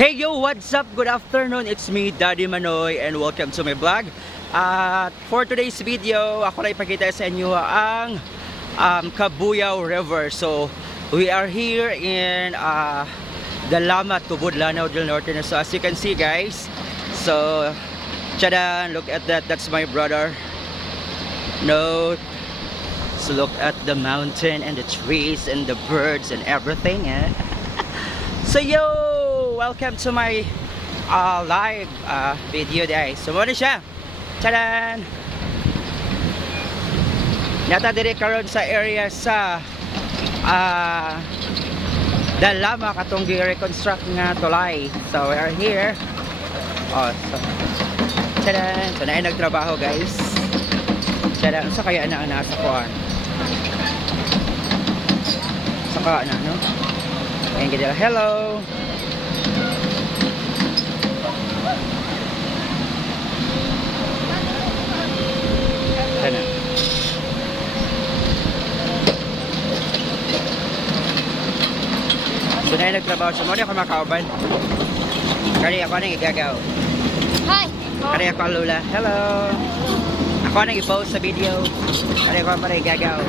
Hey yo, what's up? Good afternoon. It's me, Daddy Manoy, and welcome to my vlog. For today's video, ako lang ipakita sa inyo ang Kabuyao River. So, we are here in Dalama, Tubod, Lanao del Norte. So, as you can see, guys, so, tada, look at that. That's my brother. No, so look at the mountain and the trees and the birds and everything. So, yo, welcome to my live video guys. So muna siya. Tadan! Nata dire karon sa area sa Dalama katong gi-reconstruct nga tulay. So we are here. Oh, so tadan! So naay nagtrabaho guys. Tadan sa kaya na nasa kuan. Saka na no. Ayan gid. Hello. Sana. So na nagtrabaho sa muna ako makauban. Kani ako nang igagaw. Hi. Kani ako ang lula. Hello. Ako nang i-post sa video. Kani ako para igagaw.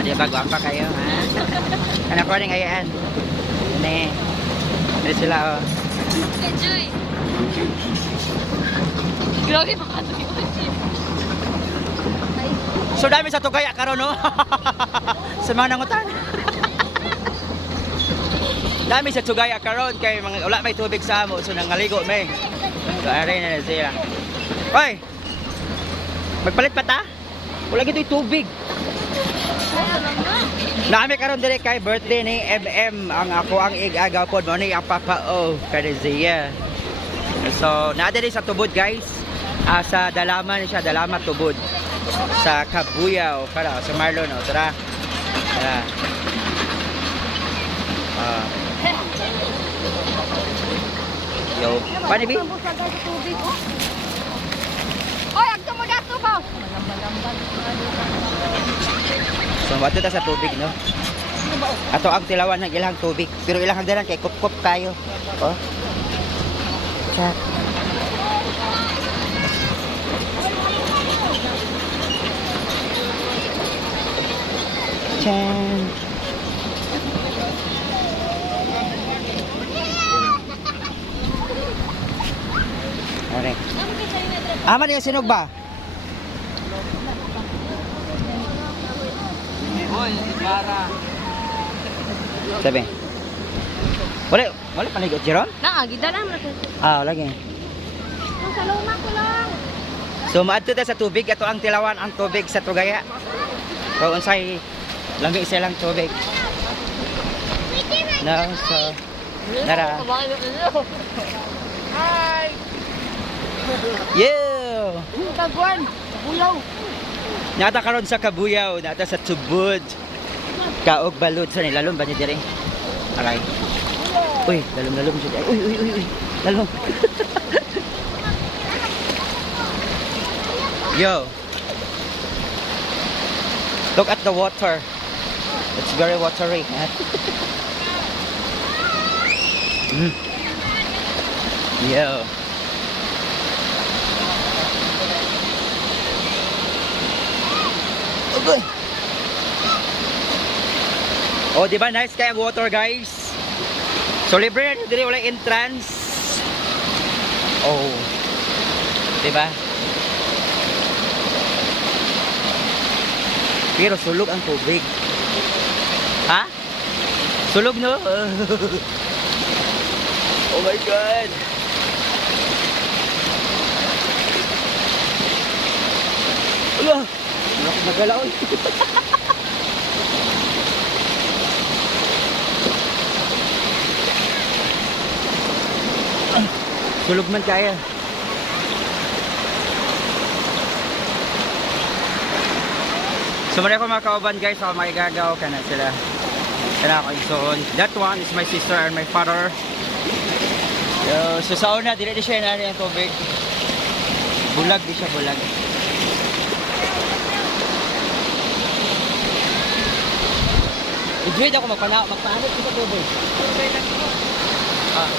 Di ba gwapa kayo ha? Kani ako nang ayaan. Ne. Ano sila oh. Enjoy. Grabe mga tuloy. So dami sa tugaya karon no. Sa mga nangutan. Dami sa tugaya karon kay mga wala may tubig sa amo so nangaligo may. So ari na sila. Hoy. Magpalit pa ta? Wala gito'y tubig. Nami karon dire kay birthday ni MM ang ako ang igagaw pod mo ni ang papa o Kadizia. So na dire sa Tubod guys. Sa Dalama siya, Dalama Tubod. Sa Kabuyao para sa Marlon no tara yo paano bi Oy, agto mo dato ba? so wato ta sa tubig no ato ang tilawan ng ilang tubig pero ilang hagdanan kay kup-kup kayo oh chat Chan. Alright. Ama niya sinog ba? Hoy, para. Sabi. Wala panigot Jeron? Na, gida na mo. Lagi. Ang saloma ko lang. So maadto ta sa tubig ato ang tilawan ang tubig sa Tugaya. So unsay lamig silang tubig. No, so nara. Hi. Yeah. Kagwan, bulaw. Nata karon sa Kabuyao, nata sa Tubod. Kaog balod sa nilalom ba ni dire? Alay. Uy, lalom siya. Uy. Lalom. Yo. Look at the water. It's very watery. Yo. Okay. Oh, di ba nice kaya ang water, guys? So libre na dili wala entrance. Oh. Di ba? Pero sulog ang tubig. Ha? Sulog no? Oh my God. Allah. Wala ko magalaw. Sulog man kaya. So muna ko mga kauban guys, ako makigagaw ka na sila. Kaya ako so that one is my sister and my father. So sa una, dili di siya inari ang tubig. Bulag di siya, bulag. I-grade ako magpaanot ko sa tubig. Ah.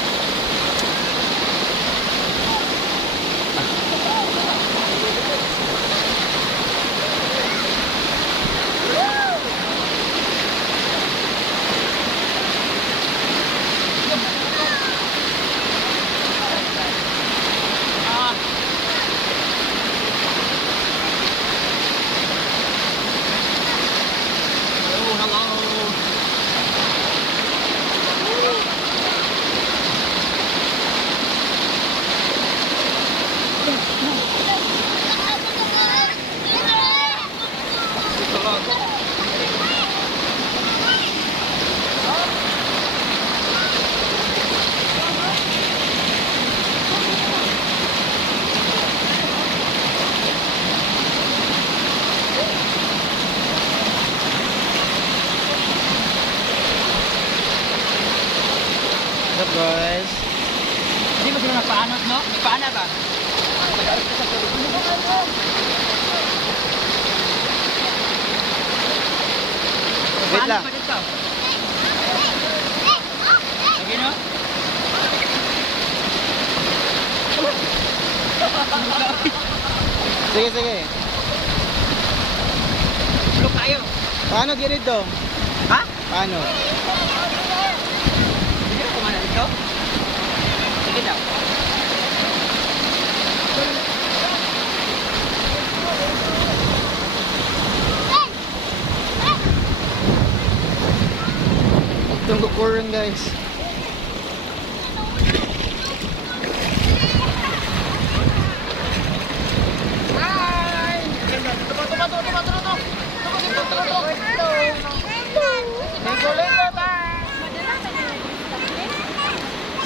guys. Hindi ba sila nagpaanod, no? Nagpaana ba? Wait lang. Paano ba dito? Okay, no? Sige, sige. Tulog tayo. Paano dito? Ha? Paano? Hindi ka kumana dito? Sige daw. Tunggu kurang guys.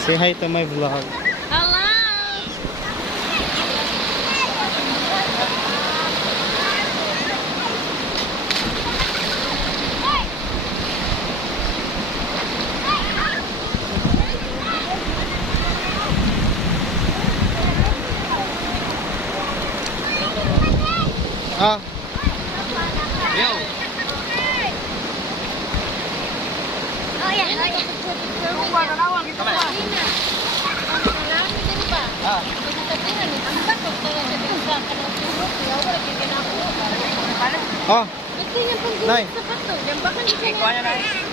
Say hi to my vlog. Hello. Ah, Yo! Oh, yeah. Oh, yeah. Tama na. Ah. oh, Nay. Ikuha niya na.